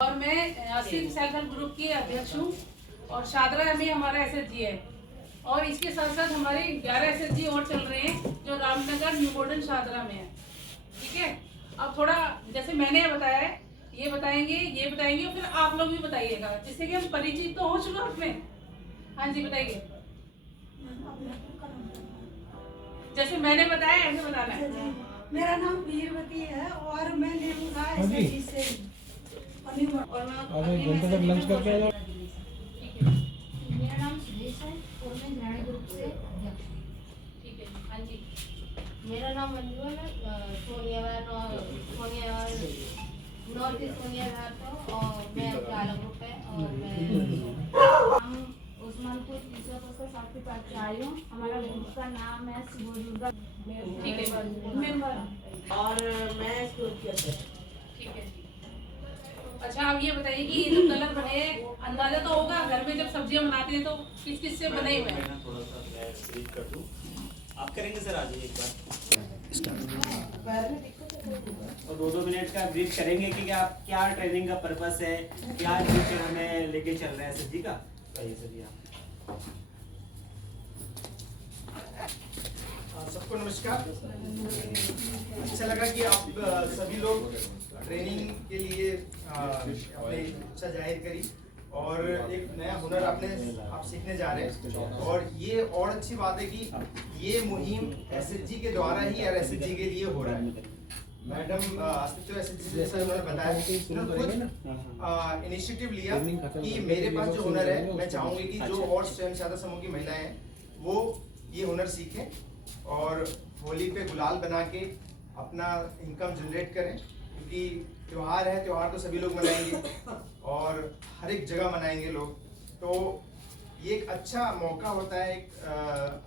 और मैं Asif self help group की अध्यक्ष हूँ और शादरा में हमारा एसएचजी है और इसके साथ साथ हमारे 11 एसएचजी और चल रहे हैं जो रामनगर न्यू मॉडर्न शादरा में है। ठीक है, अब थोड़ा जैसे मैंने बताया है ये बताएंगे और फिर आप लोग भी बताइएगा जिससे कि हम परिचित तो हो शुरुआत में। हाँ जी बताइए, जैसे मैंने बताया ऐसे बताना है। मेरा नाम वीरवती है और मैं नेमुगा एसएचजी से घंटे तक लंच करके आ जाओ। मेरा नाम सुदेश है और मैं ग्रहणी ग्रुप से अध्यक्ष हूँ। ठीक है, हाँ जी मेरा नाम मंजू है, मैं सोनिया नॉर्थ ईस्ट सोनिया तो और मैं प्याला ग्रुप है और मैं हम उस्मानपुर तीसरा से साथी पाठ से आई हूँ। हमारा ग्रुप का नाम है शिव दुर्गा। ठीक है मेंबर और मैं स्कूल की अध्यक्ष। ठीक है। अच्छा आप ये बताइए कि ये जो कलर बने अंदाजा तो होगा घर में जब सब्जियां बनाते हैं तो किस किस से बने हुए हैं? थोड़ा सा मैं ब्रीफ कर दूं। आप करेंगे सर आज एक बार और 2-2 मिनट का ब्रीफ करेंगे कि आप क्या ट्रेनिंग का पर्पस है, क्या फ्यूचर हमें लेके चल रहा है एसएचजी का। बताइए सर आप। सबको नमस्कार। अच्छा लगा कि आप सभी लोग ट्रेनिंग के लिए अपनी इच्छा जाहिर करी और एक नया हुनर आप सीखने जा रहे हैं और ये और अच्छी बात है कि ये मुहिम एसएचजी के द्वारा ही और एसएचजी के लिए हो रहा है। मैडम अस्तित्व एसएचजी जैसा उन्होंने बताया खुद इनिशिएटिव लिया कि मेरे पास जो हुनर है मैं चाहूँगी कि जो और स्वयं सहायता समूह की महिलाएं हैं वो ये हुनर सीखें और होली पे गुलाल बना के अपना इनकम जनरेट करें, क्योंकि त्योहार है, त्योहार तो सभी लोग मनाएंगे और हर एक जगह मनाएंगे लोग, तो ये एक अच्छा मौका होता है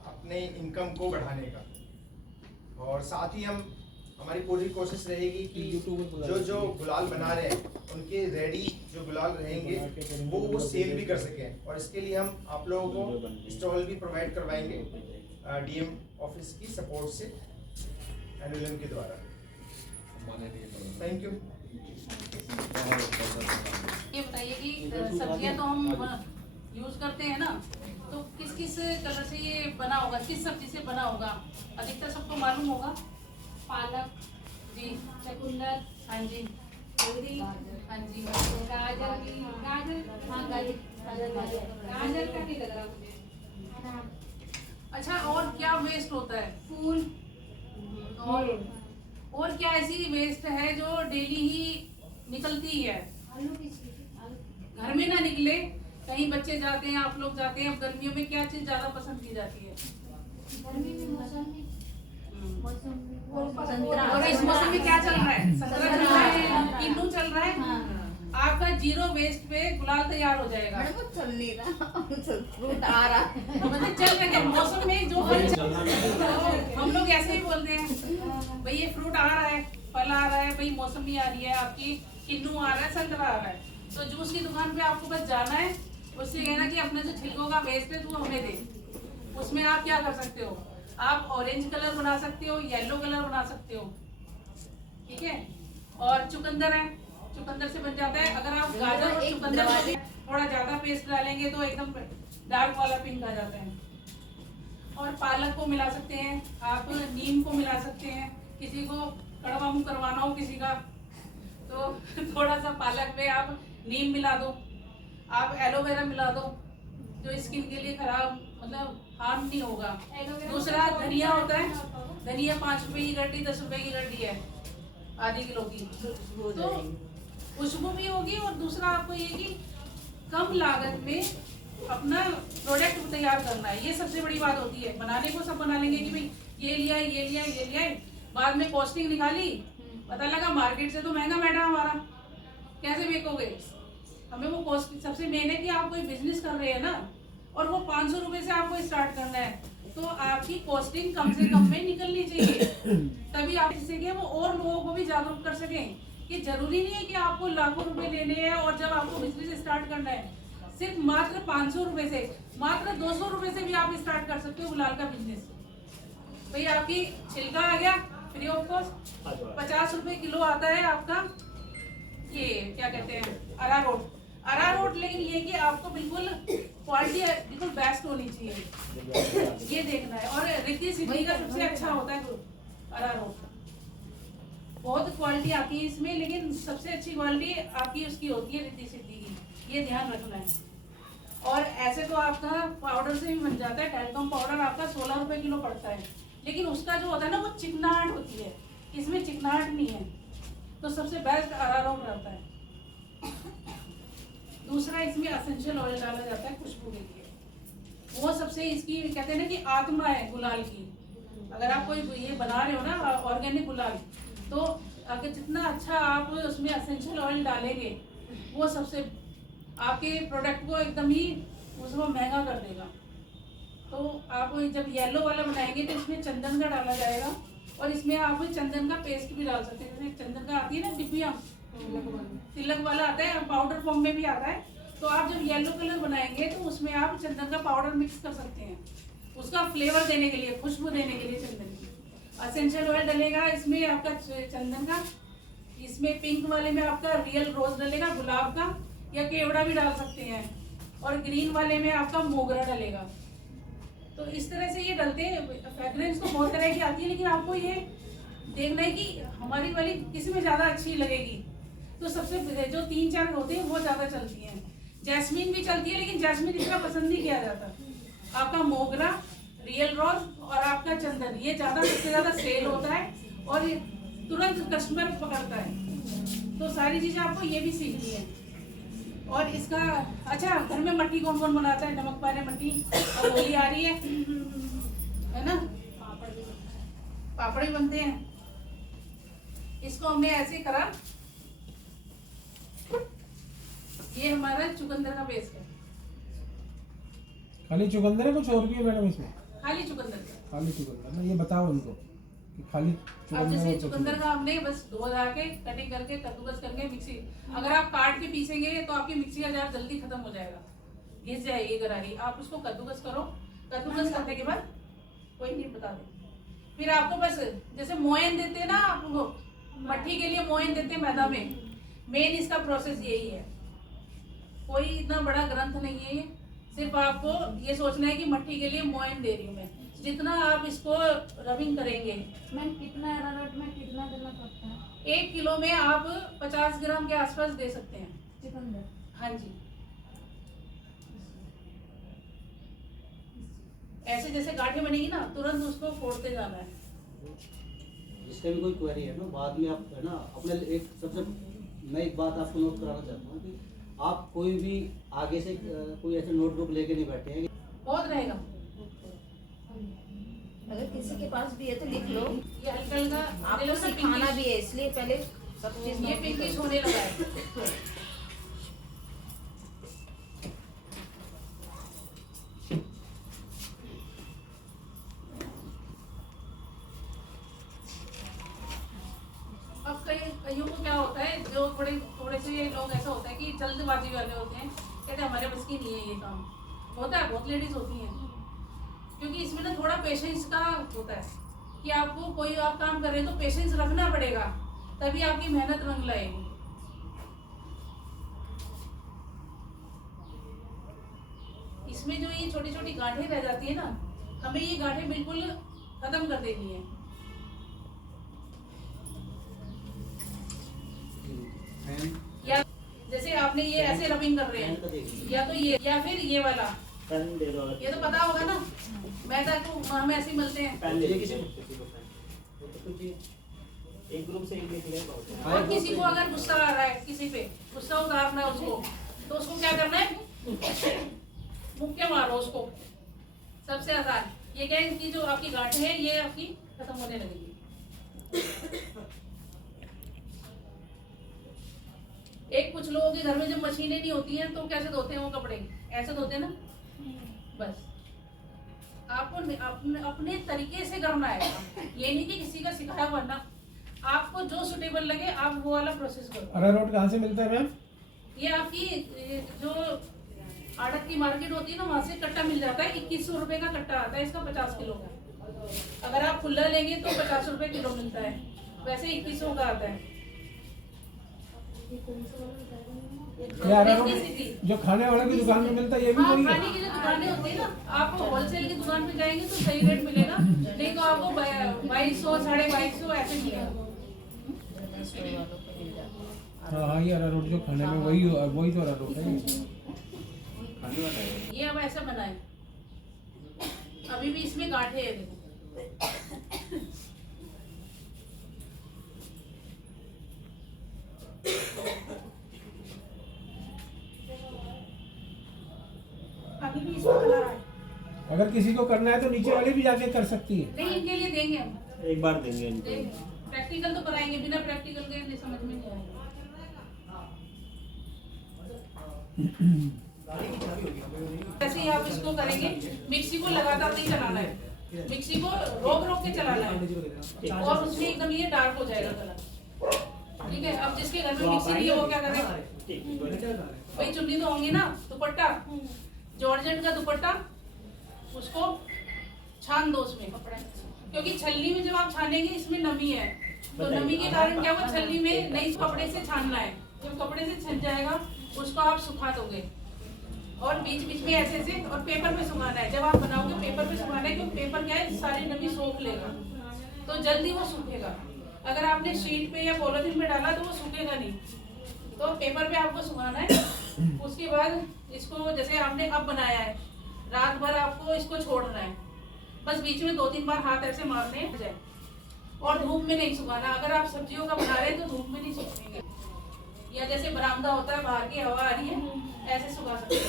अपने इनकम को बढ़ाने का। और साथ ही हमारी पूरी कोशिश रहेगी कि जो गुलाल बना रहे हैं उनके रेडी जो गुलाल रहेंगे वो सेल भी कर सकें और इसके लिए हम आप लोगों को स्टॉल भी प्रोवाइड करवाएंगे डीएम ऑफिस की सपोर्ट से एनएलएम के द्वारा। Thank you. ये बताइए कि सब्जियां तो हम यूज करते हैं ना, तो किस किस कलर से ये बना होगा, किस सब्जी से बना होगा? अधिकतर सबको मालूम होगा पालक जी, चुकंदर, हाँ जी, हल्दी, हाँ जी, गाजर का नहीं लग रहा मुझे। अच्छा और क्या वेस्ट होता है? फूल और क्या ऐसी वेस्ट है जो डेली ही निकलती ही है? आलू की छिलके, घर में ना निकले, कहीं बच्चे जाते हैं आप लोग जाते हैं, अब गर्मियों में क्या चीज ज्यादा पसंद की जाती है? गर्मी में और इस मौसम में क्या चल रहा है? संतरा चल रहा है, किन्नू चल रहा है। आपका जीरो वेस्ट पे गुलाल तैयार हो जाएगा। चल नहीं रहा, फ्रूट आ रहा है, मतलब चल रहे हैं मौसम में जो फल हम लोग ऐसे ही बोलते हैं भाई ये फ्रूट आ रहा है, फल आ रहा है, भाई मौसमी आ रही है, आपकी किन्नू आ रहा है, संतरा आ रहा है, तो जूस की दुकान पे आपको बस जाना है, उससे कहना कि अपने जो छिलकों का वेस्ट है तू हमें दे। उसमें आप क्या कर सकते हो, आप ऑरेंज कलर बना सकते हो, येलो कलर बना सकते हो, ठीक है। और चुकंदर है, चुकंदर से बन जाता है। अगर आप गाजर और चुकंदर वाले थोड़ा ज्यादा पेस्ट डालेंगे तो एकदम डार्क वाला पिंक आ जाता है। और पालक को मिला सकते हैं, आप नीम को मिला सकते हैं, किसी को कड़वा मुंह करवाना हो किसी का तो थोड़ा सा पालक में आप नीम मिला दो, आप एलोवेरा मिला दो, जो स्किन के लिए खराब मतलब हार्म नहीं होगा। दूसरा धनिया होता है, धनिया 5 रुपए की गड्डी 10 रुपए की गड्डी है आधी किलो की, तो खुशबू भी होगी और दूसरा आपको ये कि कम लागत में अपना प्रोडक्ट तैयार करना है। ये सबसे बड़ी बात होती है। बनाने को सब बना लेंगे कि भाई ये लिया ये लिया ये लिया, बाद में कॉस्टिंग निकाली, पता लगा मार्केट से तो महंगा बैठा हमारा, कैसे बेचोगे? हमें वो कॉस्ट सबसे मेन है कि आप कोई बिजनेस कर रहे हैं ना और वो 500 रुपए से आपको स्टार्ट करना है, तो आपकी कॉस्टिंग कम से कम में निकलनी चाहिए, तभी आप इससे कि वो और लोगों को भी जागरूक कर सकें कि जरूरी नहीं है कि आपको लाखों रुपए लेने हैं और जब आपको बिजनेस स्टार्ट करना है सिर्फ मात्र 500 रुपए से, मात्र 200 रुपए से भी आप स्टार्ट कर सकते हो गुलाल का बिजनेस। भाई आपकी छिलका आ गया फ्री ऑफ कॉस्ट, 50 रुपए किलो आता है आपका ये क्या कहते हैं अरारोट, लेकिन ये कि आपको बिल्कुल क्वालिटी बिल्कुल बेस्ट होनी चाहिए, ये देखना है। और रिद्धि सिद्धि का सबसे अच्छा होता है अरारोट, बहुत क्वालिटी आती है इसमें, लेकिन सबसे अच्छी क्वालिटी आपकी उसकी होती है रिद्धि सिद्धि की, ये ध्यान रखना है। और ऐसे तो आपका पाउडर से भी बन जाता है, टेलकॉम पाउडर आपका 16 रुपए किलो पड़ता है, लेकिन उसका जो होता है ना वो चिकनाहट होती है, इसमें चिकनाहट नहीं है, तो सबसे बेस्ट अरारोट रहता है। दूसरा इसमें एसेंशियल ऑयल डाला जाता है खुशबू के लिए, वो सबसे इसकी कहते हैं ना कि आत्मा है गुलाल की। अगर आप कोई ये बना रहे हो ना ऑर्गेनिक गुलाल, तो अगर जितना अच्छा आप उसमें एसेंशियल ऑयल डालेंगे वो सबसे आपके प्रोडक्ट को एकदम ही उसको महंगा कर देगा। तो आप जब येलो वाला बनाएंगे तो इसमें चंदन का डाला जाएगा, और इसमें आप चंदन का पेस्ट भी डाल सकते हैं, जैसे चंदन का आती है ना डिब्बियाँ, तिलक वाला आता है, पाउडर फॉर्म में भी आता है। तो आप जब येलो कलर बनाएंगे तो उसमें आप चंदन का पाउडर मिक्स कर सकते हैं, उसका फ्लेवर देने के लिए, खुशबू देने के लिए चंदन की। एसेंशियल ऑयल डलेगा इसमें आपका चंदन का, इसमें पिंक वाले में आपका रियल रोज डलेगा गुलाब का, या केवड़ा भी डाल सकते हैं, और ग्रीन वाले में आपका मोगरा डलेगा। तो इस तरह से ये डलते हैं। फ्रेग्रेंस तो बहुत तरह की आती है, लेकिन आपको ये देखना है कि हमारी वाली किसी में ज़्यादा अच्छी लगेगी। तो सबसे जो 3-4 होते हैं वो ज़्यादा चलती हैं। जैस्मीन भी चलती है, लेकिन जैस्मीन इतना पसंद नहीं किया जाता। आपका मोगरा, रियल रोज और आपका चंदन, ये ज़्यादा सबसे ज़्यादा सेल होता है और तुरंत कस्टमर पकड़ता है। तो सारी चीज़ें आपको ये भी सीखनी है। और इसका अच्छा, घर में मट्टी कौन कौन बनाता है? नमक पारे मट्टी, अब होली आ रही है ना, पापड़ भी बनते हैं। इसको हमने ऐसे करा, ये हमारा चुकंदर का पेस्ट है। खाली चुकंदर है, कुछ और भी है मैडम इसमें? खाली चुकंदर, खाली चुकंदर ना, ये बताओ उनको कि खाली अब जैसे चुकंदर का हमने बस धो धा के कटिंग करके कद्दूकस करके मिक्सी, अगर आप काट के पीसेंगे तो आपकी मिक्सी का जार जल्दी खत्म हो जाएगा, घिस जाएगी गरारी। आप उसको कद्दूकस करो, कद्दूकस करने के बाद कोई नहीं बता दे, फिर आपको बस जैसे मोयन देते हैं ना, आपको मट्ठी के लिए मोयन देते हैं मैदा में, मेन इसका प्रोसेस यही है। कोई इतना बड़ा ग्रंथ नहीं है, सिर्फ आपको ये सोचना है कि मट्ठी के लिए मोयन दे रही हूँ मैं। जितना आप इसको रबिंग करेंगे, मैम कितना अरारोट में कितना देना पड़ता है? 1 किलो में आप 50 ग्राम के आसपास दे सकते हैं चुकंदर। हाँ जी। ऐसे जैसे गांठें बनेगी ना, तुरंत उसको फोड़ते जाना है। इसका भी कोई क्वेरी है ना, बाद में आप है ना अपने एक सबसे मैं एक बात आपको नोट कराना चाहता हूँ कि आप कोई भी आगे से कोई ऐसे नोटबुक लेके नहीं बैठे हैं। बहुत रहेगा, अगर किसी के पास भी है तो लिख लो। ये हल्का हल्का आपको ना खाना भी है, इसलिए पहले सब चीज ये पिंकिश होने लगा है। अब कईयों को क्या होता है, जो थोड़े से लोग ऐसा होता है कि जल्दबाजी वाले होते हैं, कहते हैं हमारे बस की नहीं है ये काम। होता है, बहुत लेडीज होती हैं, क्योंकि इसमें ना थोड़ा पेशेंस का होता है कि आपको कोई आप काम कर रहे हैं तो पेशेंस रखना पड़ेगा, तभी आपकी मेहनत रंग लाएगी। इसमें जो ये छोटी छोटी गांठें रह जाती है ना, हमें ये गांठें बिल्कुल खत्म कर देनी है। या जैसे आपने ये ऐसे रबिंग कर रहे हैं, या तो ये या फिर ये वाला, ये तो पता होगा ना, मैदा को हम ऐसे ही मलते हैं। एक ग्रुप से एक लिख ले बहुत है। और किसी को अगर गुस्सा आ रहा है, किसी पे गुस्सा उतारना है उसको, तो उसको क्या करना है, मुक्के मारो उसको, सबसे आसान। ये क्या है, इनकी जो आपकी गांठें हैं ये आपकी खत्म होने लगेगी। एक कुछ लोगों के घर में जब मशीनें नहीं होती हैं तो कैसे धोते हैं वो कपड़े, ऐसे धोते हैं ना। बस आपको अपने तरीके से करना है, ये नहीं कि किसी का सिखाया, वरना आपको जो सुटेबल लगे आप वो वाला प्रोसेस करो। अरारोट कहाँ से मिलता है मैम? ये आपकी जो आड़त की मार्केट होती है ना, वहाँ से कट्टा मिल जाता है। 2100 रुपए का कट्टा आता है इसका 50 किलो का। अगर आप खुला लेंगे तो 50 रुपए किलो मिलता है, वैसे 2100 का आता है। ये अरारोट जो खाने वाले की दुकान में मिलता है ये भी हाँ, वही खाने है। की जो दुकानें होती है ना, आपको होलसेल की दुकान पे जाएंगे तो सही रेट मिलेगा, नहीं तो आपको 2200 2250 ऐसे मिलेगा। हाँ हाँ, ये अरारोट जो खाने में वही तो अरारोट है। ये अब ऐसा बना है, अभी भी इसमें गांठे है देखो। अभी भी इसमें कलर आए। अगर किसी को करना है तो नीचे वाली भी जाके कर सकती है। नहीं, इनके लिए देंगे हम, एक बार देंगे इनको। प्रैक्टिकल तो कराएंगे, बिना प्रैक्टिकल के नहीं समझ में नहीं आएगा। ऐसे ही आप इसको करेंगे, मिक्सी को लगातार नहीं चलाना है, मिक्सी को रोक रोक के चलाना है और उसमें एकदम ये डार्क हो जाएगा कलर। ठीक है, अब जिसके घर में मिक्सी नहीं है वो क्या करे, भाई चुन्नी तो होंगी ना, दुपट्टा जॉर्जेट का दुपट्टा, उसको छान दो उसमें, क्योंकि छलनी में जब आप छानेंगे इसमें नमी है, तो नमी के कारण क्या हुआ, छलनी में नहीं कपड़े से छानना है, जब कपड़े से छन जाएगा उसको आप सुखा दोगे और बीच बीच में ऐसे ऐसे, और पेपर पे सुखाना है, जब आप बनाओगे पेपर पे सुखाना है, क्योंकि पेपर क्या है सारी नमी सोख लेगा तो जल्दी वो सूखेगा। अगर आपने शीट पे या पॉलिथीन में डाला तो वो सूखेगा नहीं, तो पेपर पे आपको सुखाना है। उसके बाद इसको जैसे आपने अब बनाया है, रात भर आपको इसको छोड़ना है, बस बीच में 2-3 बार हाथ ऐसे मारने हैं और धूप में नहीं सुखाना। अगर आप सब्जियों का बना रहे हैं तो धूप में नहीं सुखाएंगे, या जैसे बरामदा होता है बाहर की हवा आ रही है ऐसे सुखा सकते हैं।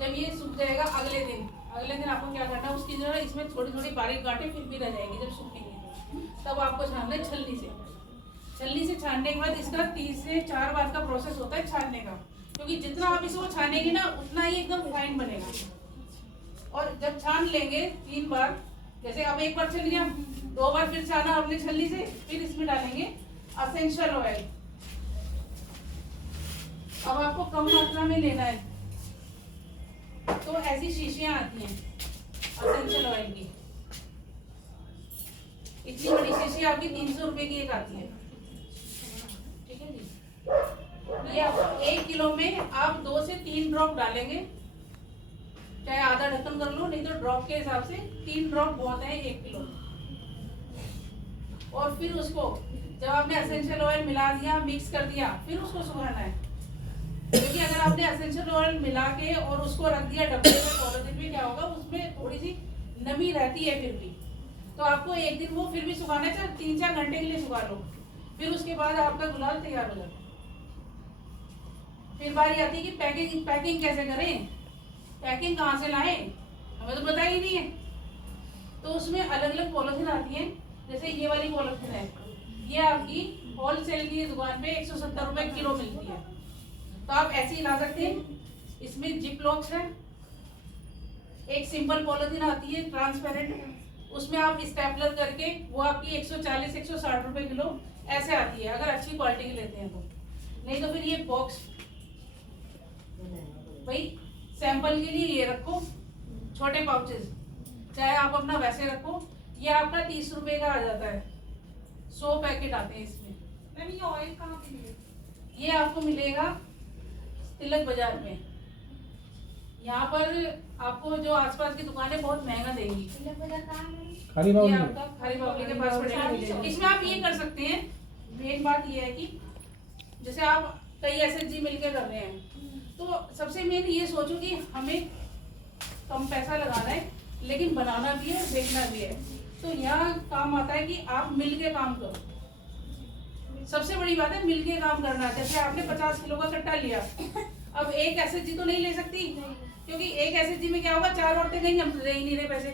जब ये सूख जाएगा अगले दिन आपको क्या करना है, उसकी जो है इसमें थोड़ी थोड़ी बारीक गांठें फिर भी रह जाएंगी, जब सूखेंगे तब आपको छानना है छलनी से छानने के बाद इसका 3 से 4 बार का प्रोसेस होता है छानने का, क्योंकि जितना आप इसको छानेंगे ना उतना ही एकदम फाइन बनेगा। और जब छान लेंगे 3 बार, जैसे अब एक बार छल लिया, 2 बार फिर छाना अपने छलनी से, फिर इसमें डालेंगे असेंशियल ऑयल। अब आपको कम मात्रा में लेना है, तो ऐसी शीशियां आती हैं असेंशियल ऑयल की, इतनी बड़ी शीशी आपकी 300 रुपए की एक आती है। ठीक है जी, ये आप 1 किलो में आप 2 से 3 ड्रॉप डालेंगे, चाहे आधा ढक्कन कर लो, नहीं तो ड्रॉप के हिसाब से 3 ड्रॉप बहुत है 1 किलो। और फिर उसको जब आपने एसेंशियल ऑयल मिला दिया, मिक्स कर दिया, फिर उसको सुखाना है, क्योंकि अगर आपने एसेंशियल ऑयल मिला के और उसको रख दिया डब्बे में पॉलिथीन में, क्या होगा उसमें थोड़ी सी नमी रहती है फिर भी, तो आपको एक दिन वो फिर भी सुखाना है, चाहे 3-4 घंटे के लिए सुखा लो, फिर उसके बाद आपका गुलाल तैयार हो जाता है। फिर बारी आती है कि पैकिंग कैसे करें, पैकिंग कहाँ से लाएं, हमें तो पता ही नहीं है। तो उसमें अलग अलग पॉलिथीन आती है, जैसे ये वाली पॉलिथीन है, ये आपकी होलसेल की दुकान पे 170 रुपए किलो मिलती है, तो आप ऐसे ही ला सकते हैं। इसमें जिप लॉक्स है, एक सिंपल पॉलिथीन आती है ट्रांसपेरेंट, उसमें आप स्टेपलर करके वो आपकी 140-160 रुपए किलो ऐसे आती है, अगर अच्छी क्वालिटी की लेते हैं तो। नहीं तो फिर ये बॉक्स, भाई सैंपल के लिए ये रखो छोटे पाउचेस, चाहे आप अपना वैसे रखो, ये आपका 30 रुपए का आ जाता है, 100 पैकेट आते हैं इसमें। मैम ये ऑयल कहाँ पे मिलेगा? ये आपको मिलेगा तिलक बाजार में, यहाँ पर आपको जो आसपास की दुकानें बहुत महंगा देंगी। खाली ये बाउल आपका खारी बावली के पास पड़ेगा। इसमें आप ये कर सकते हैं, मेन बात ये है कि जैसे आप कई एसएचजी मिलकर कर रहे हैं, तो सबसे मेन ये सोचो कि हमें कम पैसा लगाना है लेकिन बनाना भी है, बेचना भी है, तो यहाँ काम आता है कि आप मिल के काम करो। सबसे बड़ी बात है मिल के काम करना। जैसे आपने 50 किलो का कट्टा लिया, अब एक एसएचजी तो नहीं ले सकती, क्योंकि एक एसएचजी में क्या होगा, 4 औरतें कहीं हम दे ही नहीं रहे पैसे।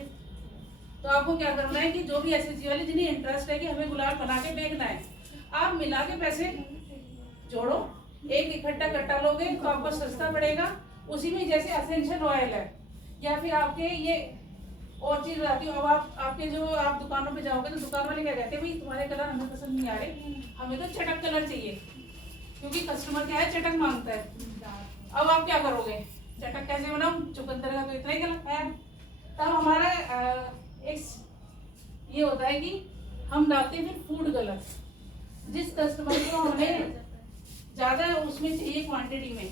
तो आपको क्या करना है कि जो भी एसएचजी वाले जिन्हें इंटरेस्ट है कि हमें गुलाल बना के बेचना है, आप मिला के पैसे जोड़ो, एक इकट्ठा कट्टा लोगे तो आपको सस्ता पड़ेगा। उसी में जैसे एसेंशियल ऑयल है या फिर आपके ये और चीज आती है, अब आपके जो आप दुकानों पे जाओगे तो दुकान वाले क्या कहते हैं, भाई तुम्हारे कलर हमें पसंद नहीं आ रहे, हमें तो चटक कलर चाहिए, क्योंकि कस्टमर क्या है चटक मांगता है। अब आप क्या करोगे, चटक कैसे बनाओ, चुकंदर का तो इतना ही कलर है। तब हमारा एक ये होता है कि हम डालते हैं फिर फूड कलर। जिस कस्टमर को हमें ज़्यादा उसमें चाहिए क्वांटिटी में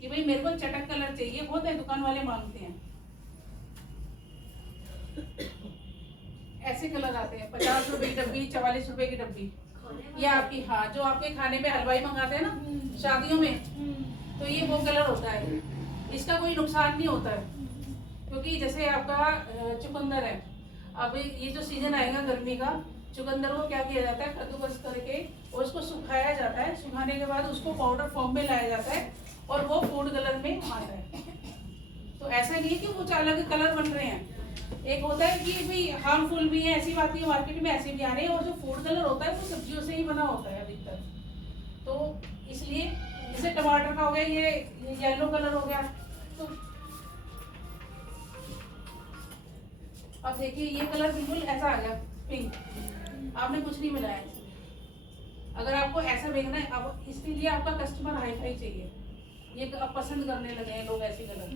कि भाई मेरे को चटक कलर चाहिए, बहुत है दुकान वाले मांगते हैं। ऐसे कलर आते हैं 50 रुपए की डब्बी, 44 रुपए की डब्बी। ये आपकी, हाँ, जो आपके खाने में हलवाई मंगाते हैं ना शादियों में, तो ये वो कलर होता है। इसका कोई नुकसान नहीं होता है, क्योंकि जैसे आपका चुकंदर है, अब ये जो सीजन आएगा गर्मी का, चुकंदर को क्या किया जाता है, कद्दूकस करके और उसको सुखाया जाता है। सुखाने के बाद उसको पाउडर फॉर्म में लाया जाता है और वो फूड कलर में आता है। तो ऐसा नहीं है कि वो अलग कलर बन रहे हैं। एक होता है कि भाई हार्मफुल भी है, ऐसी बात नहीं, मार्केट में ऐसे भी आ रहे हैं। और जो फूड कलर होता है वो सब्जियों से ही बना होता है अधिकतर, तो इसलिए जैसे टमाटर का हो गया, ये येलो कलर हो गया। तो अब देखिए ये कलर बिल्कुल ऐसा आ गया पिंक, आपने कुछ नहीं मिलाया। अगर आपको ऐसा देखना है, अब इसके लिए आपका कस्टमर हाई फाई चाहिए, ये अब पसंद करने लगे हैं लोग ऐसे कलर।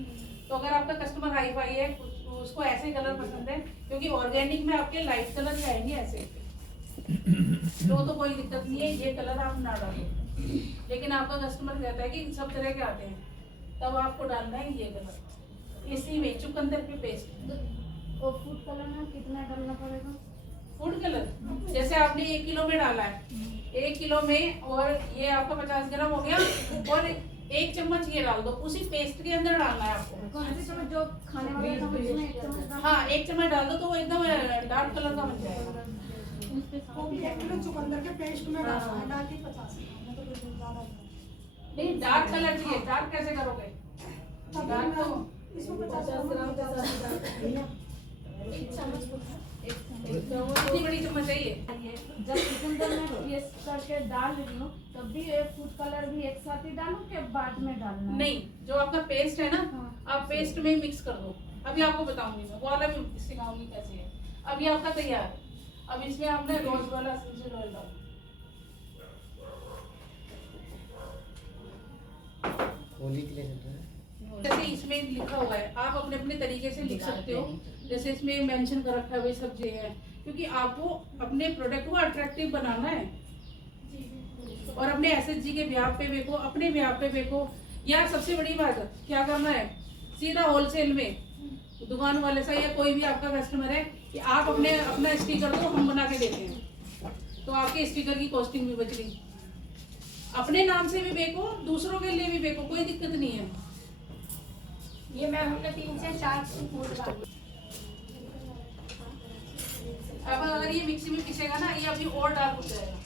तो अगर आपका कस्टमर हाई फाई है, उसको ऐसे कलर पसंद है, क्योंकि ऑर्गेनिक में आपके लाइट कलर ही आएंगे ऐसे, तो कोई दिक्कत नहीं है, ये कलर आप ना डालें। लेकिन आपका कस्टमर कहता है कि सब तरह के आते हैं, तब आपको डालना है ये कलर। इसी में चुकंदर की पेस्ट। और फूड कलर में कितना डालना पड़ेगा? फूड कलर जैसे आपने 1 किलो में डाला है, 1 किलो में, और ये आपका 50 ग्राम हो गया, और 1 चम्मच ये डाल दो, उसी पेस्ट के अंदर डालना है आपको। कौन सी चम्मच? जो खाने वाला चम्मच में 1 चम्मच डाल। हाँ, 1 चम्मच डाल दो तो वो एकदम डार्क कलर का बन जाएगा। वो भी 1 किलो चुकंदर के पेस्ट में डालना है, ना कि 50 ग्राम, तो बिल्कुल ज़्यादा नहीं, डार्क कलर चाहिए। डार्क कैसे करोगे? डार्क तो इसमें 50 ग्राम कितनी बड़ी चम्मच चाहिए? जब चुकंदर में पेस्ट करके डाल रही हूँ, तब भी ये फूड कलर भी एक साथ ही डालूं कि बाद में डालना है? नहीं, जो आपका पेस्ट है ना, आप पेस्ट में मिक्स कर दो। अभी आपको बताऊंगी मैं, वो वाला भी सिखाऊंगी कैसे है। अब ये आपका तैयार है। अब इसमें आपने रोज वाला एसेंशियल ऑयल डालो। होली के लिए चल रहा है। जैसे इसमें लिखा हुआ है, आप अपने अपने तरीके से लिख सकते हो। जैसे इसमें मेंशन कर रखा है वही सब्जी है, क्योंकि आपको अपने प्रोडक्ट को अट्रैक्टिव बनाना है। और अपने एसएचजी के ब्याह पे बेचो, अपने ब्याह पे बेचो। या सबसे बड़ी बात क्या करना है, सीधा होलसेल में दुकान वाले से या कोई भी आपका कस्टमर है कि आप अपना स्टिकर दो, हम बना के देते हैं, तो आपके स्टिकर की कॉस्टिंग भी बच गई। अपने नाम से भी बेचो, दूसरों के लिए भी बेचो, कोई दिक्कत नहीं है। ये मैम हमने 3 से 4 फूड डाली। अब अगर ये मिक्सी में पीसेगा ना, ये अभी और डार्क हो जाएगा।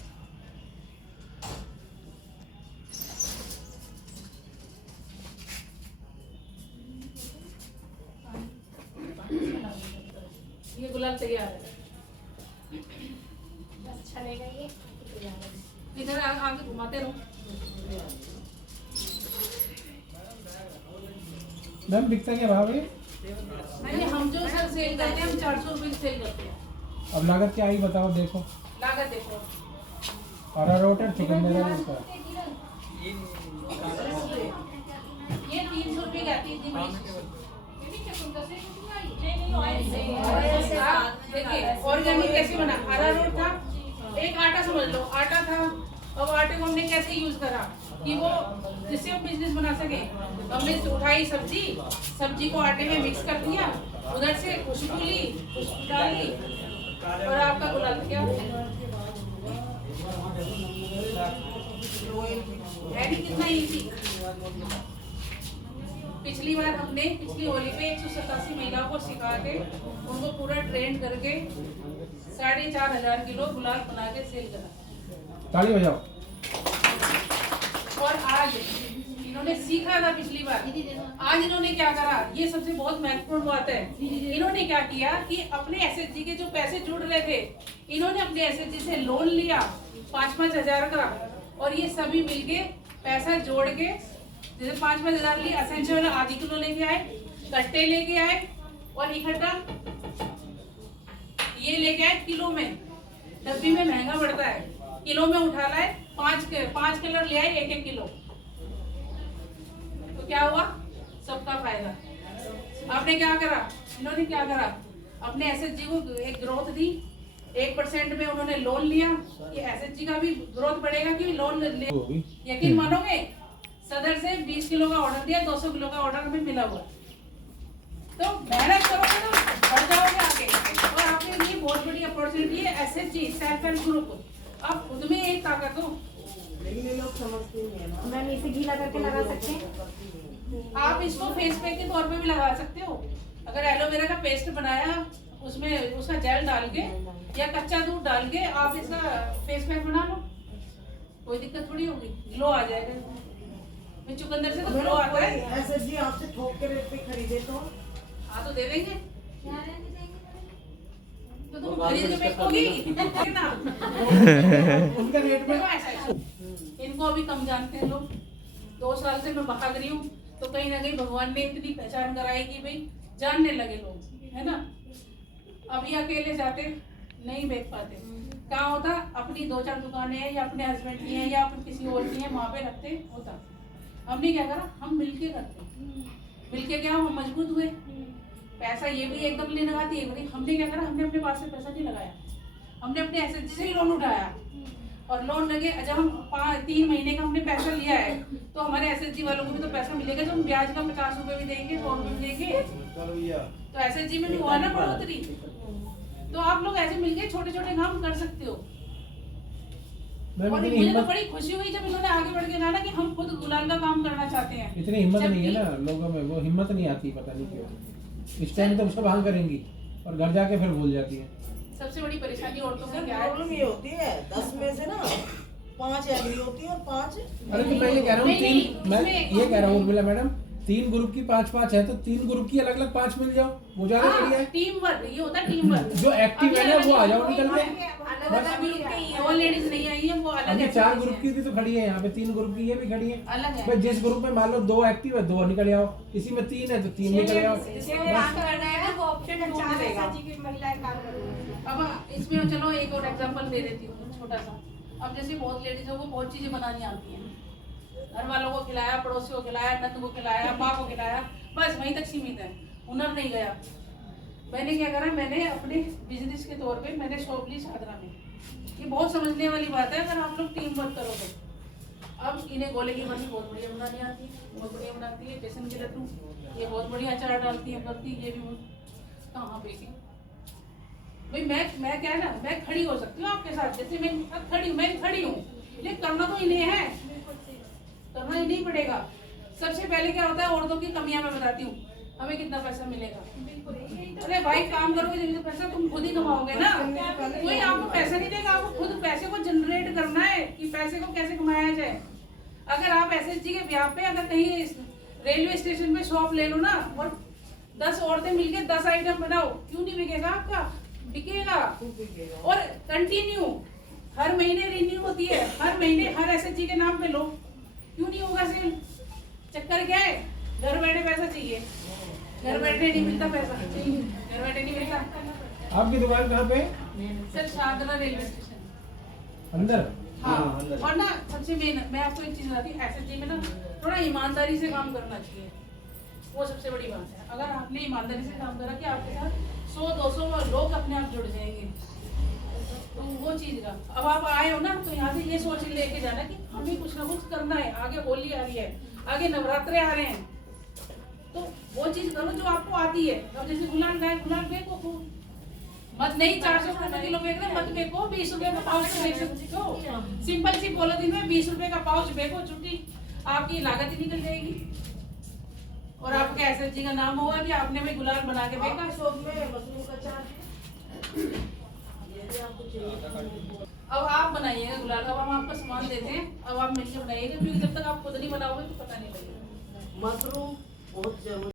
ये गुलाब तैयार है। अच्छा रहेगा ये। इधर आगे घुमाते रहो। मैम बिकता क्या भाव है? नहीं, हम जो सर सेल करते हैं, हम 400 रुपये सेल करते हैं। अब लागत क्या आई बताओ, देखो। लागत देखो, अरारोट और चुकंदर है इसका। ये 300 रुपये का 3 दिन देखिए ऑर्गेनिक कैसे बना। अरारोट था, एक आटा समझ लो, आटा था। अब आटे को हमने कैसे यूज करा कि वो जिससे हम बिजनेस बना सके। हमने उठाई सब्जी को आटे में मिक्स कर दिया, उधर से खुशबू ली, खुशबू डाल ली, और आपका गुलाब क्या है भी कितना इजी। पिछली होली पे 187 महिलाओं को सिखा के उनको पूरा ट्रेन करके 4,500 किलो गुलाल बना के सेल करा। ताली बजाओ। और आज इन्होंने सीखा था पिछली बार, आज इन्होंने क्या करा, ये सबसे बहुत महत्वपूर्ण बात है। इन्होंने क्या किया कि अपने एसएचजी के जो पैसे जुड़ रहे थे, इन्होंने अपने एसएचजी से लोन लिया 5-5 हजार का, और ये सभी मिलके पैसा जोड़ के, जैसे 5-5 हजार लिए, एसेंशियल आधी किलो लेके आए, कट्टे लेके आए, और इकट्ठा ये लेके आए किलो में। डब्बी में महंगा पड़ता है, किलो में उठा लाए, 5 कलर ले आए 1-1 किलो। तो क्या हुआ, सबका फायदा। आपने क्या करा, इन्होंने क्या करा, अपने एसएचजी को एक ग्रोथ दी, 1% में उन्होंने लोन लिया कि एसएचजी का भी ग्रोथ बढ़ेगा कि लोन ले। होगी। यकीन मानोगे, सदर से 20 किलो का ऑर्डर दिया, 200 किलो का ऑर्डर हमें मिला हुआ। तो मेहनत करोगे तो बढ़ जाओगे आगे। और आपके लिए बहुत बड़ी अपॉर्चुनिटी है एसएचजी, सेल्फ हेल्प ग्रुप। आप खुद में एक ताकत हो। मैम इसे गीला करके लगा सकते हैं। आप इसको फेस पैक के तौर पे भी लगा सकते हो। अगर एलोवेरा का पेस्ट बनाया, उसमें उसका जेल डाल के या कच्चा दूध डाल के आप इसका फेस पैक बना लो, कोई दिक्कत थोड़ी होगी, ग्लो आ जाएगा। चुकंदर से तो ग्लो आता है। एसएचजी आपसे थोक के रेट पे खरीदे तो हाँ तो दे देंगे। तो तुम खरीद के फेंकोगी ना। उनका रेट में इनको अभी कम जानते हैं लोग। 2 साल से मैं भाग रही हूँ, तो कहीं ना कहीं भगवान ने इतनी पहचान कराई कि भाई जानने लगे लोग, है ना। अभी अकेले जाते नहीं बेच पाते। कहाँ होता, अपनी 2-4 दुकानें हैं या अपने हस्बैंड की हैं या अपन किसी और की हैं, वहाँ पे रखते होता। हमने क्या करा, हम मिलके करते। मिलके क्या, हम मजबूत हुए। पैसा ये भी एकदम नहीं लगाती है। हमने क्या करा, हमने अपने पास से पैसा नहीं लगाया, हमने अपने एसएचजी से ही लोन उठाया। और लोन लगे, जब हम 3 महीने का हमने पैसा लिया है, तो हमारे एसएचजी वालों को भी तो पैसा मिलेगा। जब हम ब्याज का 50 रुपए भी देंगे, 100 रुपए भी देंगे, तो एसएचजी में भी हुआ ना बढ़ोतरी। तो आप लोग ऐसे मिलके छोटे छोटे काम कर सकते हो। और मुझे तो बड़ी खुशी हुई जब इन्होंने आगे बढ़ के कहा ना कि हम खुद गुलाल का काम करना चाहते हैं। इतनी हिम्मत नहीं है ना लोगों में, वो हिम्मत नहीं आती, पता नहीं क्यों। इस टाइम तो सब हाँ करेंगी और घर जाके फिर भूल जाती है। सबसे बड़ी परेशानी औरतों की क्या है, प्रॉब्लम ये होती है 10 में से ना 5 एग्री होती है और 5 अरे तो मैं ये कह रहा हूँ नहीं, 3, मैं ये कह रहा हूँ उर्मिला मैडम, 3 ग्रुप की 5-5 है, तो 3 ग्रुप की अलग अलग 5 मिल जाओ, वो ज्यादा बढ़िया है। टीम वर्क, ये होता है टीम वर्क। जो एक्टिव है ना वो आ जाओ निकल के। वो लेडीज नहीं आई है, वो अलग अभी है। 4 ग्रुप की भी तो खड़ी है यहाँ पे, 3 ग्रुप की ये भी खड़ी है। अलग है। भाई जिस ग्रुप में मान लो 2 एक्टिव है 2 निकल आओ, किसी में 3 है तो 3 निकल आओ। अब इसमें चलो एक और एग्जांपल दे देती हूँ छोटा सा। अब जैसे बहुत लेडीजों को बहुत चीजें बनानी आती हैं, घर वालों को खिलाया, पड़ोसियों को खिलाया, नंद को खिलाया, माँ को खिलाया, बस वहीं तक सीमित है, हुनर नहीं गया। मैंने क्या करा, मैंने अपने बिजनेस के तौर पे मैंने शॉप ली शादरा में। ये बहुत समझने वाली बात है अगर आप लोग टीम वर्क करो तो। अब इन्हें गोले की बर्फी बहुत बढ़िया बनानी आती है, बहुत बढ़िया बनाती है। बेसन के लड्डू ये बहुत बढ़िया अचार डालती है, करती ये भी। कहाँ पे भाई मैं क्या है ना, मैं खड़ी हो सकती हूँ आपके साथ, जैसे मैं खड़ी हूँ, लेकिन करना तो इन्हें है, करना ही नहीं पड़ेगा। सबसे पहले क्या होता है, औरतों की कमियां मैं बताती हूँ। हमें कितना पैसा मिलेगा, अरे भाई काम करोगे जब तो पैसा तुम खुद ही कमाओगे ना, कोई आपको पैसा नहीं देगा। आपको खुद पैसे को जनरेट करना है कि पैसे को कैसे कमाया जाए। अगर आप एसएचजी के ब्याह पे अगर कहीं रेलवे स्टेशन पे शॉप ले लो ना, और 10 औरतें मिलके 10 आइटम बनाओ, क्यों नहीं बिकेगा आपका? बिकेगा। और कंटिन्यू हर महीने रिन्यू होती है, हर महीने हर एसएचजी के नाम पे लो, क्यों नहीं होगा सेल? चक्कर क्या है, घर बैठे पैसा चाहिए, घर बैठे नहीं मिलता पैसा, घर बैठे नहीं मिलता। आपकी दुकान कहाँ पे? सर शादरा रेलवे स्टेशन अंदर। हाँ। और ना सबसे मेन मैं आपको एक चीज बताती हूँ, एसएचजी में ना थोड़ा ईमानदारी से काम करना चाहिए, वो सबसे बड़ी बात है। अगर आपने ईमानदारी से काम करा कि आपके साथ 100-200 लोग अपने आप जुड़ जाएंगे, तो वो चीज का। अब आप आए हो ना, तो यहाँ से ये सोच लेके जाना कि हमें कुछ ना कुछ करना है, आगे होली आ रही है, आगे नवरात्रे आ रहे हैं, तो वो चीज करो जो आपको आती है। अब जैसे गुलाल गाय, गुलाल फेंको खूब, मत नहीं 400 रुपए किलो बेच रहे, मत फेंको, 20 रुपए का पाउच बेच सकते हो। सिंपल सी पॉलिथीन में 20 रुपए का पाउच फेंको, छुट्टी, आपकी लागत ही निकल जाएगी। और आपके एसएचजी का नाम होगा कि आपने भी गुलाल बना के फेंका। अब आप बनाइएगा गुलाल, अब हम आपको सामान देते हैं, अब आप मिलकर बनाइएगा, क्योंकि जब तक आप खुद नहीं बनाओगे तो पता नहीं लगेगा। मशरूम बहुत जरूरी।